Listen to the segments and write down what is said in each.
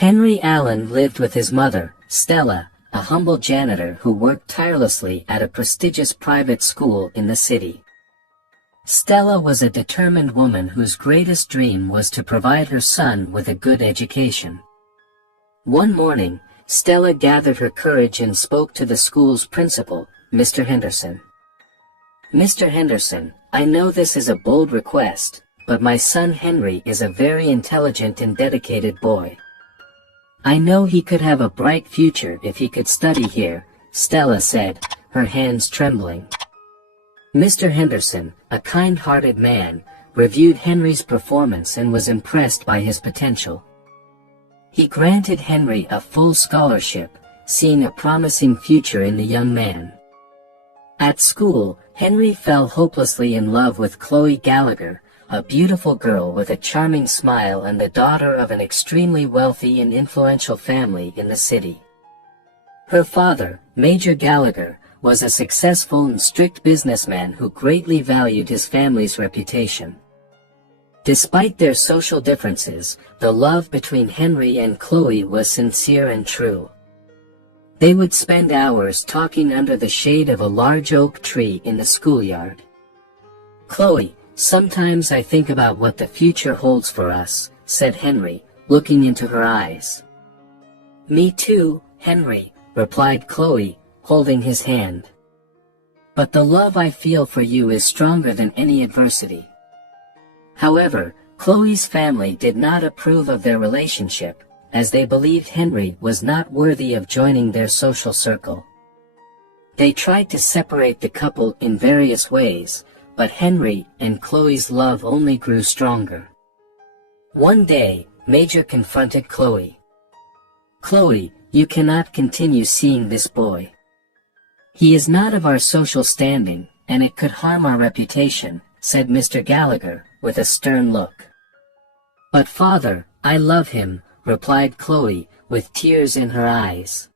Henry Allen lived with his mother, Stella, a humble janitor who worked tirelessly at a prestigious private school in the city. Stella was a determined woman whose greatest dream was to provide her son with a good education. One morning, Stella gathered her courage and spoke to the school's principal, Mr. Henderson. "Mr. Henderson, I know this is a bold request, but my son Henry is a very intelligent and dedicated boy. I know he could have a bright future if he could study here," Stella said, her hands trembling. Mr. Henderson, a kind-hearted man, reviewed Henry's performance and was impressed by his potential. He granted Henry a full scholarship, seeing a promising future in the young man. At school, Henry fell hopelessly in love with Chloe Gallagher, a beautiful girl with a charming smile and the daughter of an extremely wealthy and influential family in the city. Her father, Major Gallagher, was a successful and strict businessman who greatly valued his family's reputation. Despite their social differences, the love between Henry and Chloe was sincere and true. They would spend hours talking under the shade of a large oak tree in the schoolyard. "Chloe, sometimes I think about what the future holds for us," said Henry, looking into her eyes. "Me too, Henry," replied Chloe, holding his hand. "But the love I feel for you is stronger than any adversity." However, Chloe's family did not approve of their relationship, as they believed Henry was not worthy of joining their social circle. They tried to separate the couple in various ways, but Henry and Chloe's love only grew stronger. One day, Major confronted Chloe. "Chloe, you cannot continue seeing this boy. He is not of our social standing, and it could harm our reputation," said Mr. Gallagher, with a stern look. "But father, I love him," replied Chloe, with tears in her eyes.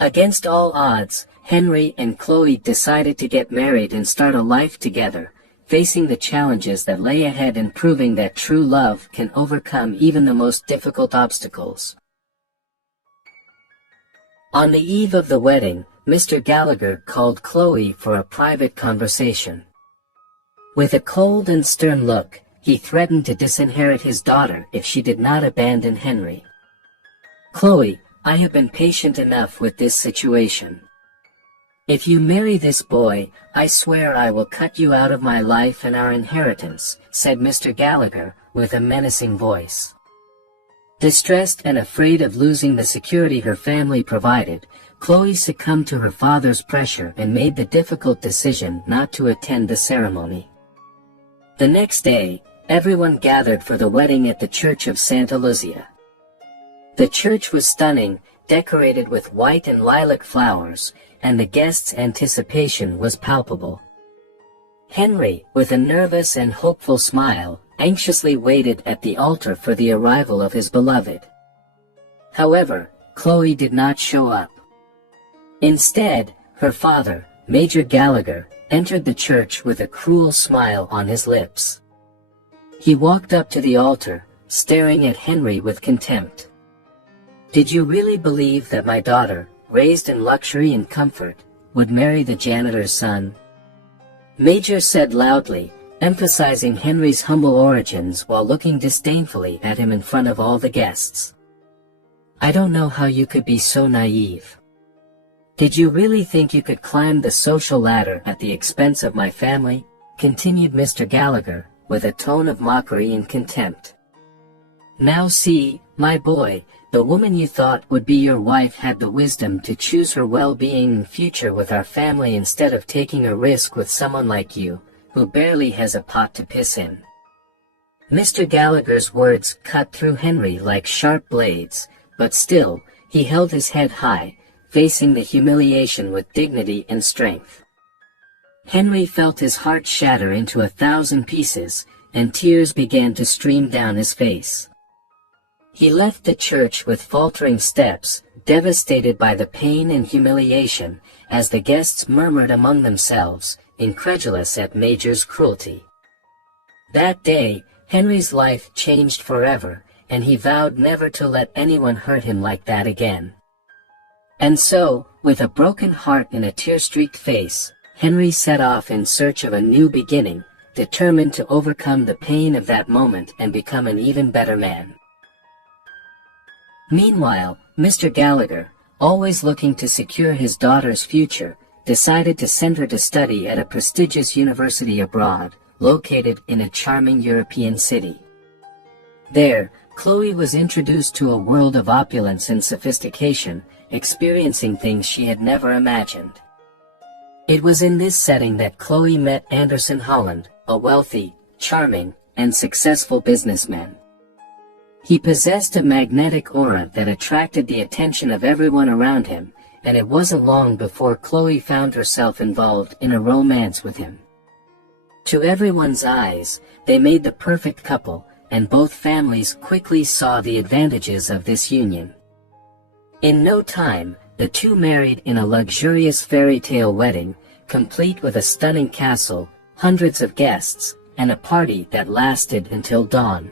Against all odds, Henry and Chloe decided to get married and start a life together, facing the challenges that lay ahead and proving that true love can overcome even the most difficult obstacles. On the eve of the wedding, Mr. Gallagher called Chloe for a private conversation. With a cold and stern look, he threatened to disinherit his daughter if she did not abandon Henry. "Chloe, I have been patient enough with this situation. If you marry this boy, I swear I will cut you out of my life and our inheritance," said Mr. Gallagher, with a menacing voice. Distressed and afraid of losing the security her family provided, Chloe succumbed to her father's pressure and made the difficult decision not to attend the ceremony. The next day, everyone gathered for the wedding at the Church of Santa Lucia. The church was stunning, decorated with white and lilac flowers, and the guests' anticipation was palpable. Henry, with a nervous and hopeful smile, anxiously waited at the altar for the arrival of his beloved. However, Chloe did not show up. Instead, her father, Major Gallagher, entered the church with a cruel smile on his lips. He walked up to the altar, staring at Henry with contempt. "Did you really believe that my daughter, raised in luxury and comfort, would marry the janitor's son?" Major said loudly, emphasizing Henry's humble origins while looking disdainfully at him in front of all the guests. "I don't know how you could be so naive. Did you really think you could climb the social ladder at the expense of my family?" continued Mr. Gallagher, with a tone of mockery and contempt. "Now see, my boy, the woman you thought would be your wife had the wisdom to choose her well-being and future with our family instead of taking a risk with someone like you, who barely has a pot to piss in." Mr. Gallagher's words cut through Henry like sharp blades, but still, he held his head high, facing the humiliation with dignity and strength. Henry felt his heart shatter into 1,000 pieces, and tears began to stream down his face. He left the church with faltering steps, devastated by the pain and humiliation, as the guests murmured among themselves, incredulous at Major's cruelty. That day, Henry's life changed forever, and he vowed never to let anyone hurt him like that again. And so, with a broken heart and a tear-streaked face, Henry set off in search of a new beginning, determined to overcome the pain of that moment and become an even better man. Meanwhile, Mr. Gallagher, always looking to secure his daughter's future, decided to send her to study at a prestigious university abroad, located in a charming European city. There, Chloe was introduced to a world of opulence and sophistication, experiencing things she had never imagined. It was in this setting that Chloe met Anderson Holland, a wealthy, charming, and successful businessman. He possessed a magnetic aura that attracted the attention of everyone around him, and it wasn't long before Chloe found herself involved in a romance with him. To everyone's eyes, they made the perfect couple, and both families quickly saw the advantages of this union. In no time, the two married in a luxurious fairy tale wedding, complete with a stunning castle, hundreds of guests, and a party that lasted until dawn.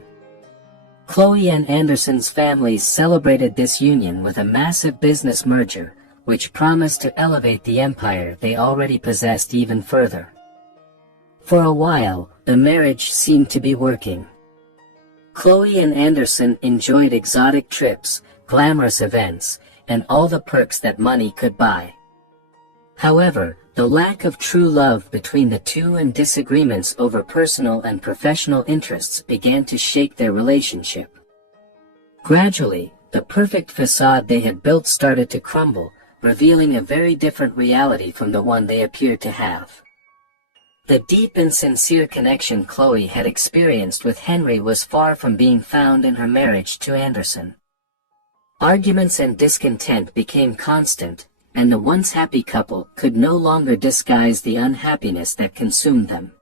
Chloe and Anderson's families celebrated this union with a massive business merger, which promised to elevate the empire they already possessed even further. For a while, the marriage seemed to be working. Chloe and Anderson enjoyed exotic trips, glamorous events, and all the perks that money could buy. However, the lack of true love between the two and disagreements over personal and professional interests began to shake their relationship. Gradually, the perfect facade they had built started to crumble, revealing a very different reality from the one they appeared to have. The deep and sincere connection Chloe had experienced with Henry was far from being found in her marriage to Anderson. Arguments and discontent became constant, and the once happy couple could no longer disguise the unhappiness that consumed them.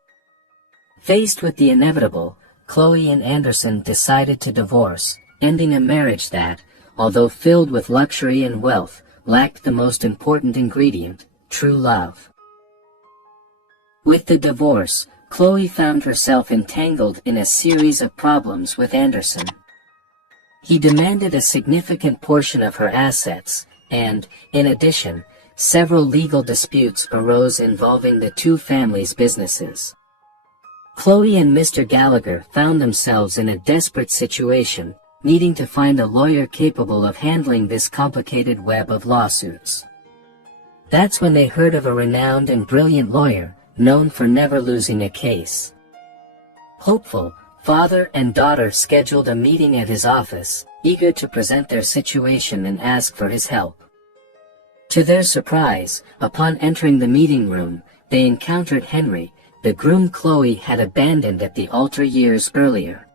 Faced with the inevitable, Chloe and Anderson decided to divorce, ending a marriage that, although filled with luxury and wealth, lacked the most important ingredient, true love. With the divorce, Chloe found herself entangled in a series of problems with Anderson. He demanded a significant portion of her assets, and, in addition, several legal disputes arose involving the two families' businesses. Chloe and Mr. Gallagher found themselves in a desperate situation, needing to find a lawyer capable of handling this complicated web of lawsuits. That's when they heard of a renowned and brilliant lawyer, known for never losing a case. Hopeful, father and daughter scheduled a meeting at his office, eager to present their situation and ask for his help. To their surprise, upon entering the meeting room, they encountered Henry, the groom Chloe had abandoned at the altar years earlier.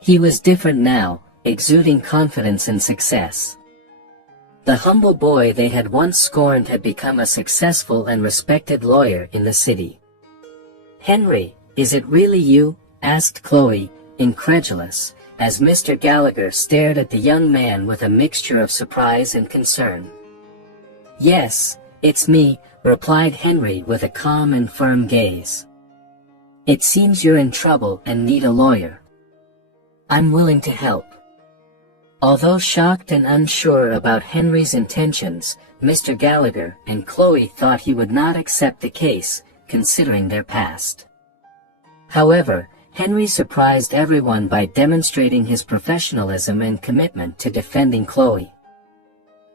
He was different now, exuding confidence and success. The humble boy they had once scorned had become a successful and respected lawyer in the city. "Henry, is it really you?" asked Chloe, incredulous, as Mr. Gallagher stared at the young man with a mixture of surprise and concern. "Yes, it's me," replied Henry with a calm and firm gaze. "It seems you're in trouble and need a lawyer. I'm willing to help." Although shocked and unsure about Henry's intentions, Mr. Gallagher and Chloe thought he would not accept the case, considering their past. However, Henry surprised everyone by demonstrating his professionalism and commitment to defending Chloe.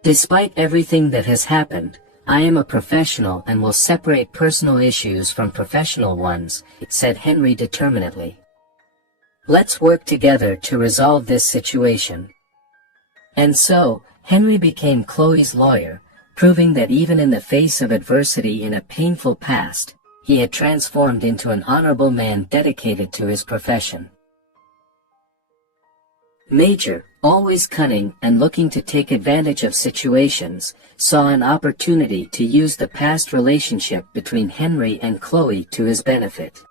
"Despite everything that has happened, I am a professional and will separate personal issues from professional ones," said Henry determinedly. "Let's work together to resolve this situation." And so, Henry became Chloe's lawyer, proving that even in the face of adversity in a painful past, he had transformed into an honorable man dedicated to his profession. Major, always cunning and looking to take advantage of situations, saw an opportunity to use the past relationship between Henry and Chloe to his benefit.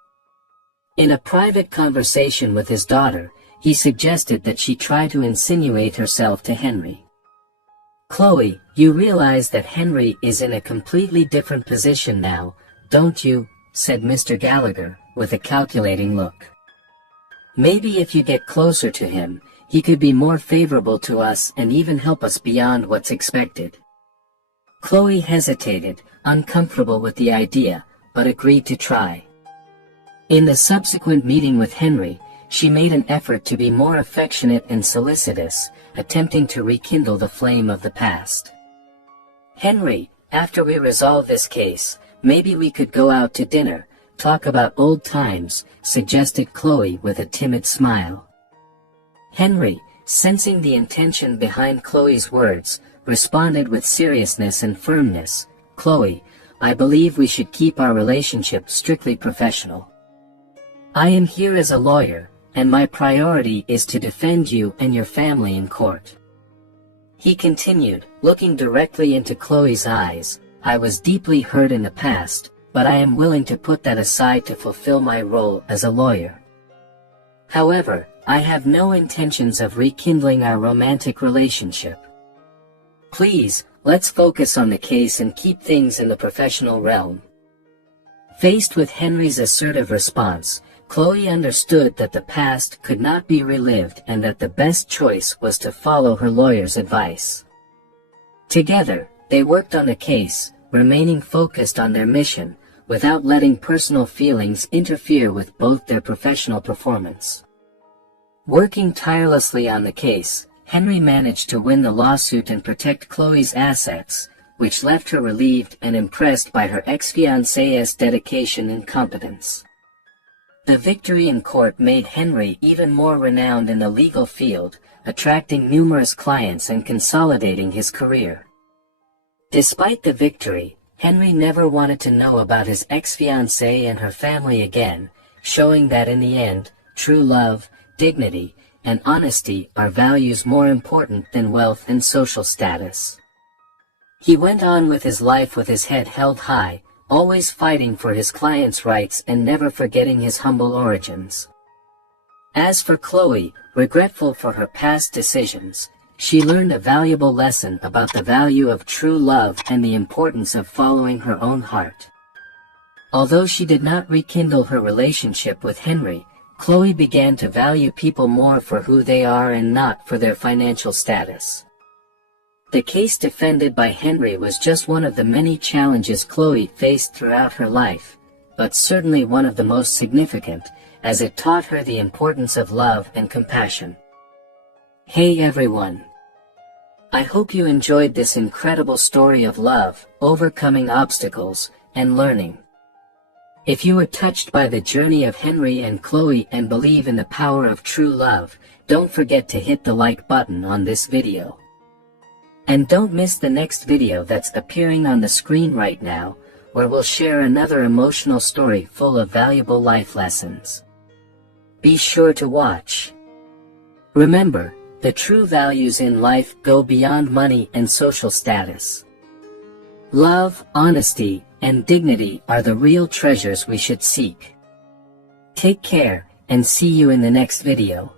In a private conversation with his daughter, he suggested that she try to insinuate herself to Henry. "Chloe, you realize that Henry is in a completely different position now, don't you?" said Mr. Gallagher, with a calculating look. "Maybe if you get closer to him, he could be more favorable to us and even help us beyond what's expected. Chloe hesitated, uncomfortable with the idea, but agreed to try. In the subsequent meeting with Henry, she made an effort to be more affectionate and solicitous, attempting to rekindle the flame of the past. "Henry, after we resolve this case, maybe we could go out to dinner, talk about old times," suggested Chloe with a timid smile. Henry, sensing the intention behind Chloe's words, responded with seriousness and firmness, "Chloe, I believe we should keep our relationship strictly professional. I am here as a lawyer, and my priority is to defend you and your family in court." He continued, looking directly into Chloe's eyes, "I was deeply hurt in the past, but I am willing to put that aside to fulfill my role as a lawyer. However, I have no intentions of rekindling our romantic relationship. Please, let's focus on the case and keep things in the professional realm." Faced with Henry's assertive response, Chloe understood that the past could not be relived and that the best choice was to follow her lawyer's advice. Together, they worked on the case, remaining focused on their mission, without letting personal feelings interfere with both their professional performance. Working tirelessly on the case, Henry managed to win the lawsuit and protect Chloe's assets, which left her relieved and impressed by her ex-fiancé's dedication and competence. The victory in court made Henry even more renowned in the legal field, attracting numerous clients and consolidating his career. Despite the victory, Henry never wanted to know about his ex-fiancée and her family again, showing that in the end, true love, dignity, and honesty are values more important than wealth and social status. He went on with his life with his head held high, always fighting for his clients' rights and never forgetting his humble origins. As for Chloe, regretful for her past decisions, she learned a valuable lesson about the value of true love and the importance of following her own heart. Although she did not rekindle her relationship with Henry, Chloe began to value people more for who they are and not for their financial status. The case defended by Henry was just one of the many challenges Chloe faced throughout her life, but certainly one of the most significant, as it taught her the importance of love and compassion. Hey everyone! I hope you enjoyed this incredible story of love, overcoming obstacles, and learning. If you were touched by the journey of Henry and Chloe and believe in the power of true love, don't forget to hit the like button on this video. And don't miss the next video that's appearing on the screen right now, where we'll share another emotional story full of valuable life lessons. Be sure to watch. Remember, the true values in life go beyond money and social status. Love, honesty, and dignity are the real treasures we should seek. Take care, and see you in the next video.